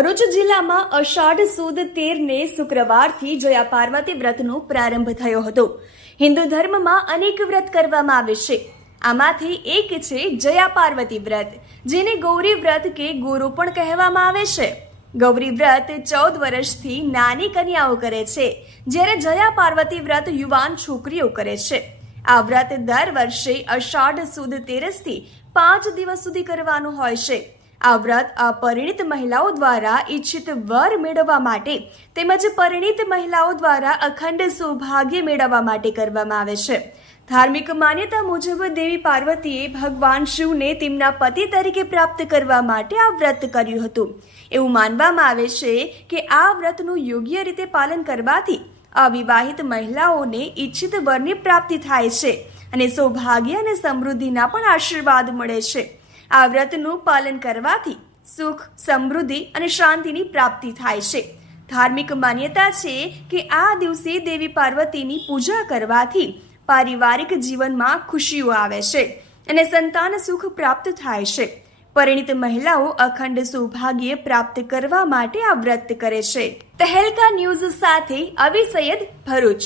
ભરૂચ જિલ્લામાં અષાઢ સુદ તેરને શુક્રવારથી જયા પાર્વતી વ્રતનો પ્રારંભ થયો હતો. હિન્દુ ધર્મમાં અનેક વ્રત કરવામાં આવે છે. આમાંથી એક છે જયા પાર્વતી વ્રત, જેને ગૌરી વ્રત કે ગુરુ પણ કહેવામાં આવે છે. ગૌરી વ્રત ચૌદ વર્ષથી નાની કન્યાઓ કરે છે, જ્યારે જયા પાર્વતી વ્રત યુવાન છોકરીઓ કરે છે. આ વ્રત દર વર્ષે અષાઢ સુદ તેરસથી પાંચ દિવસ સુધી કરવાનું હોય છે. આ વ્રત અપરિણિત મહિલાઓ દ્વારા ઈચ્છિત વર મેળવવા માટે તેમજ પરિણિત મહિલાઓ દ્વારા અખંડ સૌભાગ્ય મેળવવા માટે કરવામાં આવે છે. ધાર્મિક માન્યતા મુજબ દેવી પાર્વતીએ ભગવાન શિવને તેમના પતિ તરીકે પ્રાપ્ત કરવા માટે આ વ્રત કર્યું હતું. એવું માનવામાં આવે છે કે આ વ્રતનું યોગ્ય રીતે પાલન કરવાથી અવિવાહિત મહિલાઓને ઈચ્છિત વરની પ્રાપ્તિ થાય છે અને સૌભાગ્ય અને સમૃદ્ધિના પણ આશીર્વાદ મળે છે. આ વ્રતનું પાલન કરવાથી સુખ, સમૃદ્ધિ અને શાંતિની પ્રાપ્તિ થાય છે. ધાર્મિક માન્યતા છે કે આ દિવસે દેવી પાર્વતીની પૂજા કરવાથી પારિવારિક જીવનમાં ખુશીઓ આવે છે અને સંતાન સુખ પ્રાપ્ત થાય છે. પરિણિત મહિલાઓ અખંડ સૌભાગ્ય પ્રાપ્ત કરવા માટે આ વ્રત કરે છે. તહેલકા ન્યૂઝ સાથે અવી સૈયદ ભરૂચ.